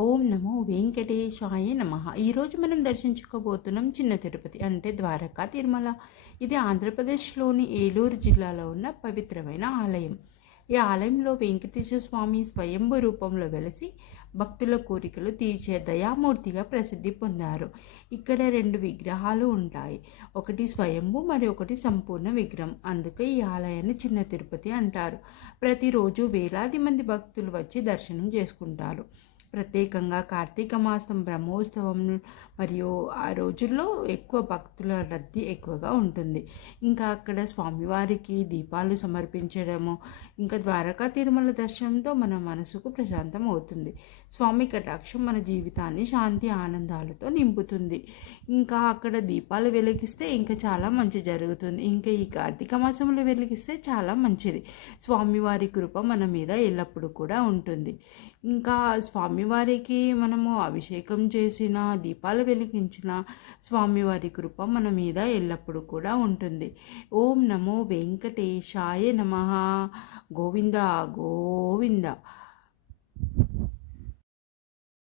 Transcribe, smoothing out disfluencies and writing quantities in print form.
ఓం నమో వెంకటేశాయ నమః. ఈరోజు మనం దర్శించుకోబోతున్నాం చిన్న తిరుపతి అంటే ద్వారకా తిరుమల. ఇది ఆంధ్రప్రదేశ్లోని ఏలూరు జిల్లాలో ఉన్న పవిత్రమైన ఆలయం. ఈ ఆలయంలో వెంకటేశ్వర స్వామి స్వయంభూ రూపంలో వెలిసి భక్తుల కోరికలు తీర్చే దయామూర్తిగా ప్రసిద్ధి పొందారు. ఇక్కడ రెండు విగ్రహాలు ఉంటాయి, ఒకటి స్వయంభూ మరి ఒకటి సంపూర్ణ విగ్రహం. అందుకే ఈ ఆలయాన్ని చిన్న తిరుపతి అంటారు. ప్రతిరోజు వేలాది మంది భక్తులు వచ్చి దర్శనం చేసుకుంటారు. ప్రత్యేకంగా కార్తీక మాసం బ్రహ్మోత్సవం మరియు ఆ రోజుల్లో ఎక్కువ భక్తుల రద్దీ ఎక్కువగా ఉంటుంది. ఇంకా అక్కడ స్వామివారికి దీపాలు సమర్పించడము, ఇంకా ద్వారకా తిరుమల దర్శనంతో మన మనసుకు ప్రశాంతం అవుతుంది. స్వామి కటాక్షం మన జీవితాన్ని శాంతి ఆనందాలతో నింపుతుంది. ఇంకా అక్కడ దీపాలు వెలిగిస్తే ఇంకా చాలా మంచి జరుగుతుంది. ఇంకా ఈ కార్తీక మాసంలో వెలిగిస్తే చాలా మంచిది. స్వామివారి కృప మన మీద ఎల్లప్పుడూ కూడా ఉంటుంది. ఇంకా స్వామివారికి మనము అభిషేకం చేసిన, దీపాలు వెలిగించిన స్వామివారి కృప మన మీద ఎల్లప్పుడూ కూడా ఉంటుంది. ఓం నమో వెంకటేశాయ నమః. గోవింద గోవింద.